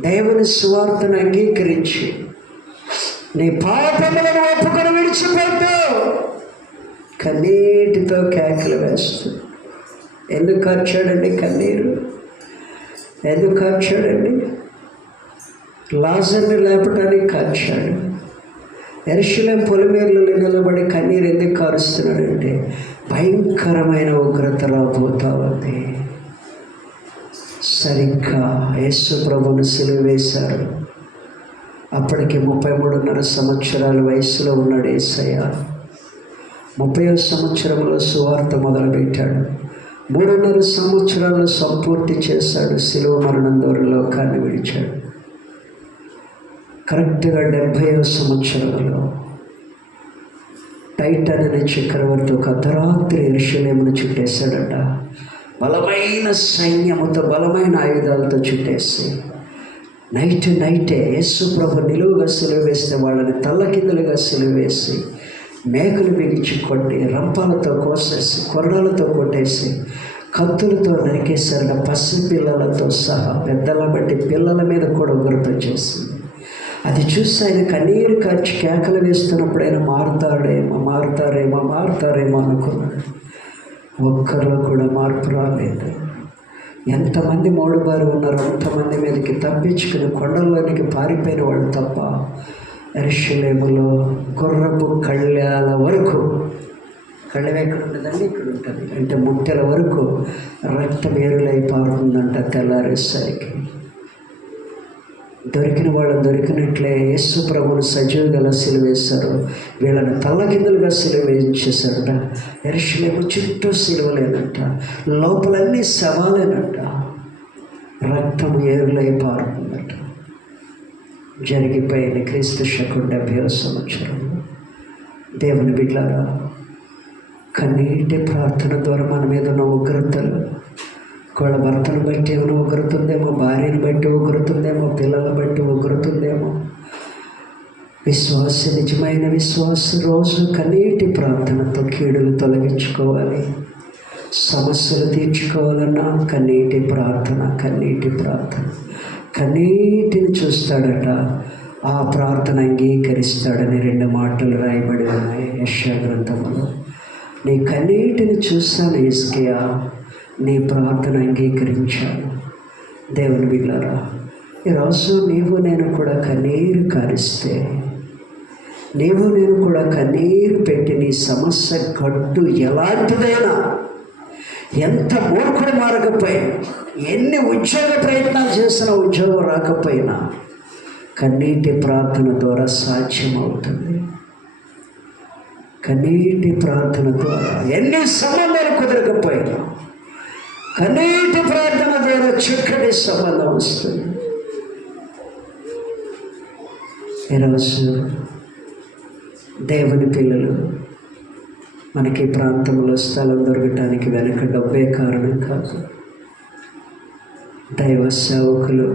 దేవుని సువార్తను అంగీకరించి నీ పాపములను ఒప్పుకొని విడిచిపెట్టు. కన్నీటితో కేకలు వేస్తూ, ఎందుకు కార్చాడండి కన్నీరు? ఎందుకు కార్చాడండి? లాజర్ని లేపడానికి కార్చాడు. యెరూషలేము పొలిమేర్లలో నిలబడి కన్నీరు ఎందుకు కారుస్తున్నాడంటే భయంకరమైన ఉగ్రత రాబోతా ఉంది. సరిగ్గా యేసు ప్రభువును సిలువ వేశారు. అప్పటికి 33.5 సంవత్సరాల వయసులో ఉన్నాడు యేసయ్య. 30వ సంవత్సరంలో సువార్త మొదలుపెట్టాడు. 3.5 సంవత్సరాలు సంపూర్తి చేశాడు. సిలువ మరణం ద్వారా లోకాన్ని విడిచాడు. కరెక్ట్గా 70వ సంవత్సరంలో టైటన్ అనే చక్రవర్తి ఒక అర్ధరాత్రి యెరూషలేమును చుట్టేశాడట. బలమైన సైన్యముతో, బలమైన ఆయుధాలతో చుట్టేసి నైటే యేసు ప్రభు నిలువుగా సిలువ వేస్తే వాళ్ళని తల్లకిందులుగా సిలువ వేసి మేకలు బిగించి కొట్టి, రంపాలతో కోసేసి, కొరడాలతో కొట్టేసి, కత్తులతో నరికేశారట. పసి పిల్లలతో సహా పెద్దల బట్టి పిల్లల మీద కూడా ఉగ్రత చేసింది. అది చూసి ఆయన కన్నీరు కార్చి కేకలు వేస్తున్నప్పుడు ఆయన మారుతారేమో అనుకున్నాడు. ఒక్కరిలో కూడా మార్పు రాలేదు. ఎంతమంది మోడుబారి ఉన్నారో అంతమంది మీదకి తప్పించుకుని కొండల్లోనికి పారిపోయిన వాళ్ళు తప్ప యెరూషలేములో గుర్రపు కళ్ళాల వరకు, కళ్ళం ఎక్కడ ఉంటుందండి? ఇక్కడ ఉంటుంది. అంటే ముట్టెల వరకు రక్తం ఏరులై పారుతుందంట. తెల్లారేసరికి దొరికిన వాళ్ళు దొరికినట్లే యేసు ప్రభువును సజీవుగా సిలువ వేశారు. వీళ్ళని తల్లకిందులుగా సిలువ వేయించేశారట. యెరూషలేము చుట్టూ సిలువలేనట, లోపలన్నీ శవాలేనట, రక్తం ఏరులై పారుతుందట. జరిగిపోయింది క్రీస్తు శకం 70వ సంవత్సరంలో. దేవుని బిడ్డలారా, కన్నీటి ప్రార్థన ద్వారా మన మీద ఉన్న ఉగ్రతలు, ఒకవేళ భర్తను బట్టి ఏమైనా ఉగ్రతుందేమో, భార్యను బట్టి ఉగ్రతుందేమో, పిల్లలను బట్టి ఉగ్రతుందేమో, నిజమైన విశ్వాస రోజు కన్నీటి ప్రార్థనతో కీడులు తొలగించుకోవాలి. సమస్యలు తీర్చుకోవాలన్నా కన్నీటి ప్రార్థన. కన్నీటిని చూస్తాడట, ఆ ప్రార్థన అంగీకరిస్తాడని 2 మాటలు రాయబడి ఉన్నాయి యెషయా గ్రంథంలో. నీ కన్నీటిని చూస్తాను హిజ్కియా, నీ ప్రార్థన అంగీకరించాను. దేవుని బిడ్డలారా, ఈరోజు నీవు నేను కూడా కన్నీరు కారిస్తే, నీవు నేను కూడా కన్నీరు పెట్టి నీ సమస్య గట్టు ఎలాంటిదైనా, ఎంత మూర్ఖుడు మారకపోయినా, ఎన్ని ఉద్యోగ ప్రయత్నాలు చేసినా ఉద్యోగం రాకపోయినా కన్నీటి ప్రార్థన ద్వారా సాధ్యమవుతుంది. కన్నీటి ప్రార్థన ద్వారా ఎన్ని సంబంధాలు కుదరకపోయినా కన్నీటి ప్రార్థన ద్వారా చక్కటి సంబంధం వస్తుంది. ఈరోజు దేవుని పిల్లలు, మనకి ప్రాంతంలో స్థలం దొరకటానికి వెనక డబ్బే కారణం కాదు. దైవ సేవకులు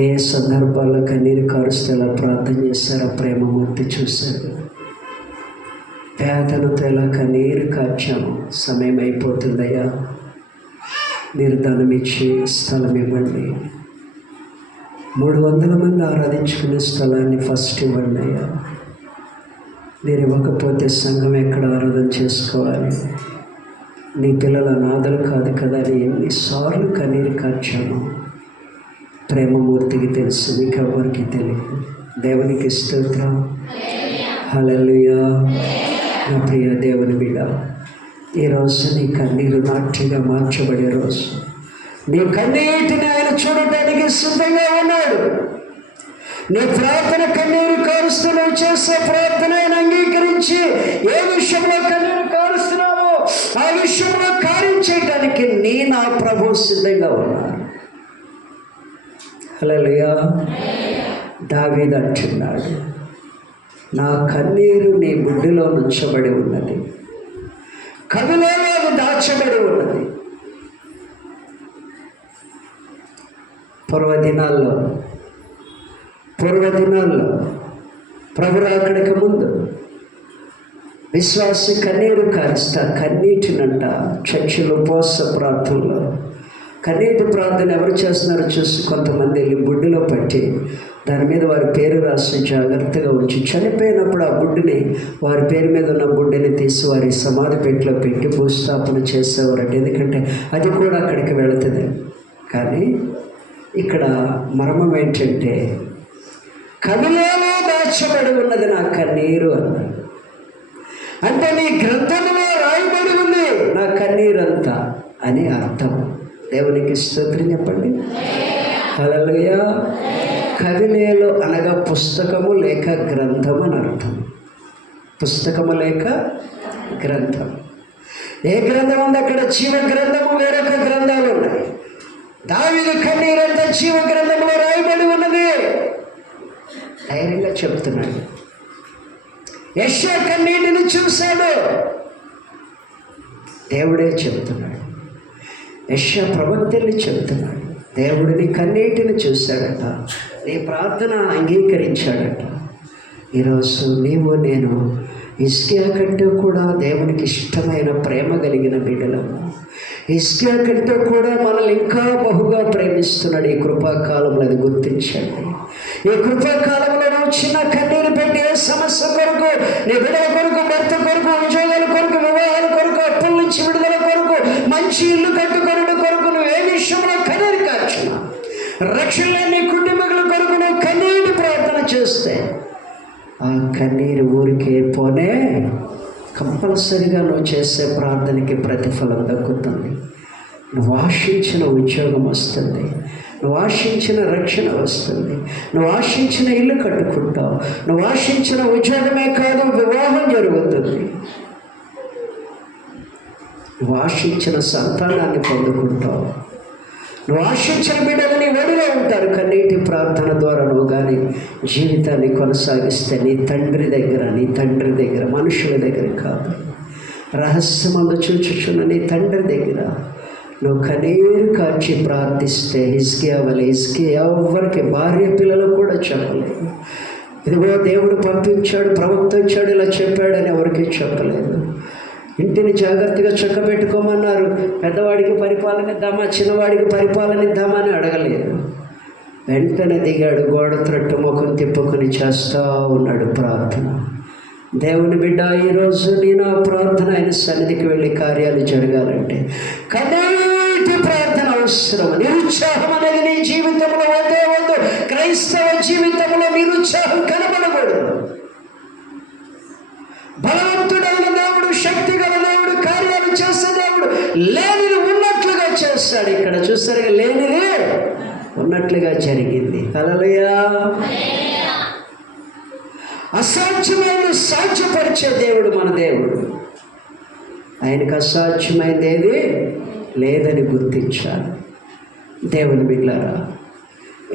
ఏ సందర్భాల్లో కన్నీరు కారుస్తే ఎలా ప్రార్థన చేశారో ప్రేమమూర్తి చూశారు. పేదలతో ఎలా కన్నీరు కార్చాము. సమయం అయిపోతుందయ్యా, మీరు ధనం ఇచ్చి స్థలం ఇవ్వండి. 300 మంది ఆరాధించుకునే స్థలాన్ని ఫస్ట్ ఇవ్వండి అయ్యా. మీరు ఇవ్వకపోతే సంఘం ఎక్కడ ఆరాధన చేసుకోవాలి? నీ పిల్లల అనాథలు కాదు కదా అని ఎన్నిసార్లు కన్నీరు కార్చాము. ప్రేమమూర్తికి తెలుసు, మీకు ఎవరికి తెలియదు. దేవునికి స్తోత్రం. హల్లెలూయా. నా ప్రియ దేవుని బిడ్డ, ఈరోజు నీ కన్నీరు నాట్యంగా మార్చబడే రోజు. నీ కన్నీటిని ఆయన చూడటానికి సిద్ధంగా ఉన్నాడు. నీ ప్రార్థన కన్నీరు కారుస్తూ నువ్వు చేసే ప్రార్థన ఆయన అంగీకరించి ఏ విషయంలో కన్నీరు కారుస్తున్నావో ఆ విషయంలో కార్యం చేయడానికి నా ప్రభు సిద్ధంగా ఉన్నాడు. హల్లెలూయా. దావీదు అంటున్నాడు, నా కన్నీరు నీ గుడ్డిలో నుంచబడి ఉన్నది, కవిలో దాచబడి ఉన్నది. పూర్వదినాల్లో ప్రభు రాకడకు ముందు విశ్వాసి కన్నీరు కారుస్తా కన్నీటినంట చర్చిలో ఉపవాస ప్రార్థనలో కన్నీటి ప్రార్థన ఎవరు చేస్తున్నారో చూసి కొంతమంది వెళ్ళి బుడ్డిలో పట్టి దాని మీద వారి పేరు రాసి జాగ్రత్తగా ఉంచి చనిపోయినప్పుడు ఆ బుడ్డిని వారి పేరు మీద ఉన్న బుడ్డిని తీసి వారి సమాధి పెట్టిలో పెట్టి భూస్థాపన చేసేవారంటే ఎందుకంటే అది కూడా అక్కడికి వెళుతుంది. కానీ ఇక్కడ మర్మం ఏంటంటే కవిలోనే దాచబడి ఉన్నది నా కన్నీరు అన్నాడు. అంటే నీ గ్రంథంలో రాయబడి ఉంది నా కన్నీరంతా అని అర్థం. దేవునికి స్తోత్రం చెప్పండి. హల్లెలూయా. కవిలేలో అనగా పుస్తకము లేక గ్రంథం అని అర్థం. పుస్తకము లేక గ్రంథం. ఏ గ్రంథం ఉంది అక్కడ? జీవ గ్రంథము, వేరొక గ్రంథాలు ఉన్నాయి. దావీదు కన్నీరంతా జీవ గ్రంథంలో రాయబడి ఉన్నది. ధైర్యంగా చెప్తున్నాడు. యెషయా కన్నీటిని చూశాడు. దేవుడే చెప్తున్నాడు. యెషయా ప్రవక్తల్ని చెప్తున్నాడు. దేవుడిని కన్నీటిని చూశాడట, నీ ప్రార్థన అంగీకరించాడట. ఈరోజు నీవు నేను హిజ్కియా కంటే కూడా దేవునికి ఇష్టమైన ప్రేమ కలిగిన బిడ్డలము. హిజ్కియా కంటే కూడా మనల్ని ఇంకా బహుగా ప్రేమిస్తున్నాడు. ఈ కృపాకాలంలో అది గుర్తించండి. ఈ కృపాకాలంలో నువ్వు చిన్న కన్నీరు పెట్టి ఏ సమస్య కొరకు, నీ బిడ్డల కొరకు, భర్త కొరకు, ఉద్యోగాల కొరకు, వివాహాల కొరకు, అప్పుల నుంచి విడుదల కొరకు, మంచి ఇల్లు కట్టుకొనుట కొరకు నువ్వు ఏ విషయంలో కన్నీరు కార్చున్నా, రక్షణలో నీ కుటుంబీకుల కొరకు నువ్వు కన్నీటి ప్రార్థన చేస్తే ఆ కన్నీరు ఊరికే పోనే కంపల్సరిగా నువ్వు చేసే ప్రార్థనకి ప్రతిఫలం దక్కుతుంది. నువ్వు ఆశించిన ఉద్యోగం వస్తుంది, నువ్వు ఆశించిన రక్షణ వస్తుంది, నువ్వు ఆశించిన ఇల్లు కట్టుకుంటావు, నువ్వు ఆశించిన ఉద్యోగమే కాదు వివాహం జరుగుతుంది, నువ్వు ఆశించిన సంతానాన్ని పొందుకుంటావు, నువ్వు ఆశించిన బిడ్డలు నీ ఒడిలో ఉంటారు. కన్నీటి ప్రార్థన ద్వారా నువ్వు కానీ జీవితాన్ని కొనసాగిస్తే నీ తండ్రి దగ్గర మనుషుల దగ్గర కాదు, రహస్యమందు చూచుచున్న నీ తండ్రి దగ్గర నువ్వు కన్నీరు కార్చి ప్రార్థిస్తే హిజ్కియా వలె, హిజ్కియా ఎవరికి భార్య పిల్లలు కూడా చెప్పలేదు. ఇదిగో దేవుడు పంపించాడు, ప్రవక్త వచ్చాడు, ఇలా చెప్పాడని ఎవరికి చెప్పలేదు. ఇంటిని జాగ్రత్తగా చక్కబెట్టుకోమన్నారు. పెద్దవాడికి పరిపాలన ఇద్దామా, చిన్నవాడికి పరిపాలన ఇద్దామా అని అడగలేదు. వెంటనే దిగాడు, గోడ త్రట్టు ముఖం తిప్పుకొని చేస్తూ ఉన్నాడు ప్రార్థన. దేవుని బిడ్డ, ఈరోజు నేను ఆ ప్రార్థన ఆయన సన్నిధికి వెళ్ళి కార్యాలు జరగాలంటే కన్నీటి ప్రార్థన అవసరం. నిరుత్సాహం అనేది నీ జీవితంలో వద్దు. క్రైస్తవ జీవితంలో నిరుత్సాహం కనబడకూడదు. బలవంతుడైన దేవుడు, శక్తి గల దేవుడు, కార్యాలు చేసే దేవుడు లేనిది ఉన్నట్లుగా చేస్తాడు. ఇక్కడ చూస్తారుగా, లేనిది ఉన్నట్లుగా జరిగింది. హల్లెలూయా. అసాధ్యమైన సాధ్యపరిచే దేవుడు మన దేవుడు. ఆయనకు అసాధ్యమైనది ఏది లేదని గుర్తించాలి. దేవుని బిడ్డలారా,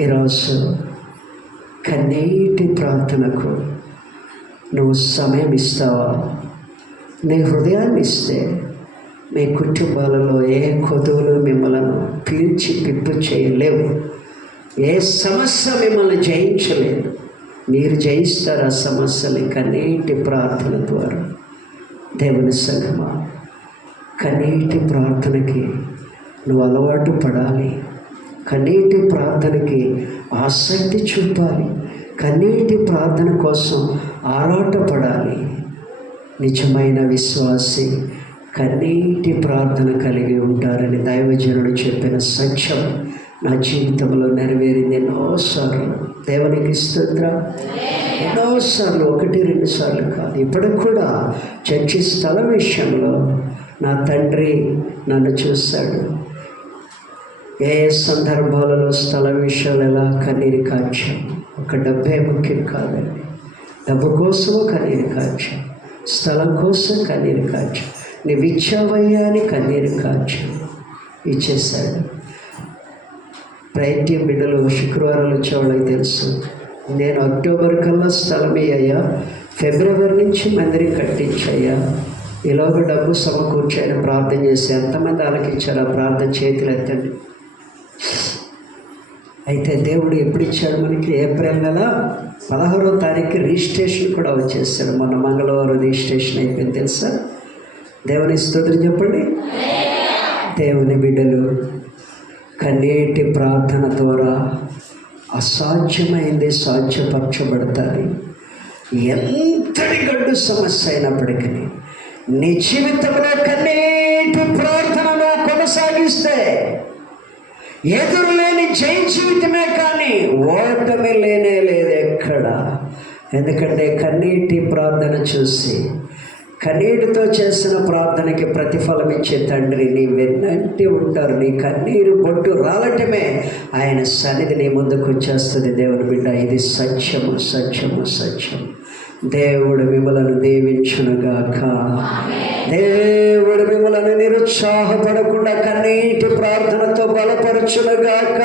ఈరోజు కన్నీటి ప్రార్థనకు నువ్వు సమయం ఇస్తావా? నీ హృదయాన్ని ఇస్తే మీ కుటుంబాలలో ఏ కొదువులు మిమ్మల్ని పీల్చి పిప్పు చేయలేవు. ఏ సమస్య మిమ్మల్ని జయించలేదు. మీరు జయిస్తారు ఆ సమస్యని కన్నీటి ప్రార్థన ద్వారా. దేవుని సంగమా, కన్నీటి ప్రార్థనకి నువ్వు అలవాటు పడాలి. కన్నీటి ప్రార్థనకి ఆసక్తి చూపాలి. కన్నీటి ప్రార్థన కోసం ఆరాటపడాలి. నిజమైన విశ్వాసి కన్నీటి ప్రార్థన కలిగి ఉంటారని దైవజనుడు చెప్పిన సత్యం నా జీవితంలో నెరవేరింది ఎన్నోసార్లు. దేవునికి స్తోత్రం. ఎన్నోసార్లు, 1-2 సార్లు కాదు. ఇప్పటికి కూడా చర్చి స్థలం విషయంలో నా తండ్రి నన్ను చూశాడు. ఏ సందర్భాలలో స్థలం విషయాలు ఎలా కన్నీరు కార్చాం. ఒక డబ్బే ముఖ్యం కాదండి. డబ్బు కోసము కన్నీరు కార్చాం, స్థలం కోసం కన్నీరు కార్చాం, నువ్వు ఇచ్చావయ్యా అని కన్నీరు కార్చాం. ఇచ్చేశాడు. ప్రయత్నం బిడ్డలు శుక్రవారాలు వచ్చేవాళ్ళకి తెలుసు. నేను అక్టోబర్ కల్లా స్థలం అయ్యా, ఫిబ్రవరి నుంచి మందిరం కట్టించయ్యా, ఈలోగా డబ్బు సమకూర్చాయని ప్రార్థన చేసి ఎంతమంది ఆలకించారు ఆ ప్రార్థన? చేతులు ఎత్తండి. అయితే దేవుడు ఎప్పుడు ఇచ్చాడు మనకి? ఏప్రిల్ నెల 16వ తారీఖు రిజిస్ట్రేషన్ కూడా వచ్చేసాడు. మొన్న మంగళవారం రిజిస్ట్రేషన్ అయిపోయింది తెలుసా? దేవుని స్తోత్రం చెప్పండి. దేవుని బిడ్డలు కన్నీటి ప్రార్థన ద్వారా అసాధ్యమైంది సాధ్యపరచబడతాయి. ఎంతటి గడ్డు సమస్య అయినప్పటికీ నీ జీవితంలో కన్నీటి ప్రార్థనను కొనసాగిస్తే ఎదురులేని జై జీవితమే కానీ ఓటమి లేనే లేదు ఎక్కడ. ఎందుకంటే కన్నీటి ప్రార్థన చూసి కన్నీటితో చేసిన ప్రార్థనకి ప్రతిఫలం ఇచ్చే తండ్రి నీ వెన్నంటి ఉంటారు. నీ కన్నీరు బొట్టు రాలటమే ఆయన సన్నిధి నీ ముందుకు వచ్చేస్తుంది. దేవుని బిడ్డ, ఇది సత్యము, సత్యము, సత్యం. దేవుడు మిమ్మలను దీవించునుగాక. దేవుడు మిమ్మలను నిరుత్సాహపడకుండా కన్నీటి ప్రార్థనతో బలపరచునుగాక.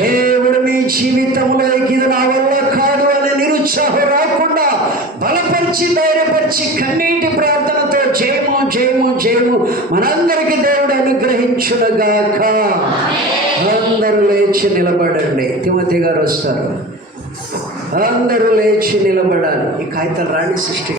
దేవుడు మీ జీవితంలో ఇది నా వల్ల కాదు అని నిరుత్సాహం రాకుండా బలపరిచి ధైర్యపరిచి కన్నీటి ప్రార్థనతో జయము జయము జయము మనందరికీ దేవుడు అనుగ్రహించునుగాక. అందరూ లేచి నిలబడండి. తిమోతి గారు వస్తారు. అందరూ లేచి నిలబడాలి. ఈ కాగితాలు రాణి సృష్టి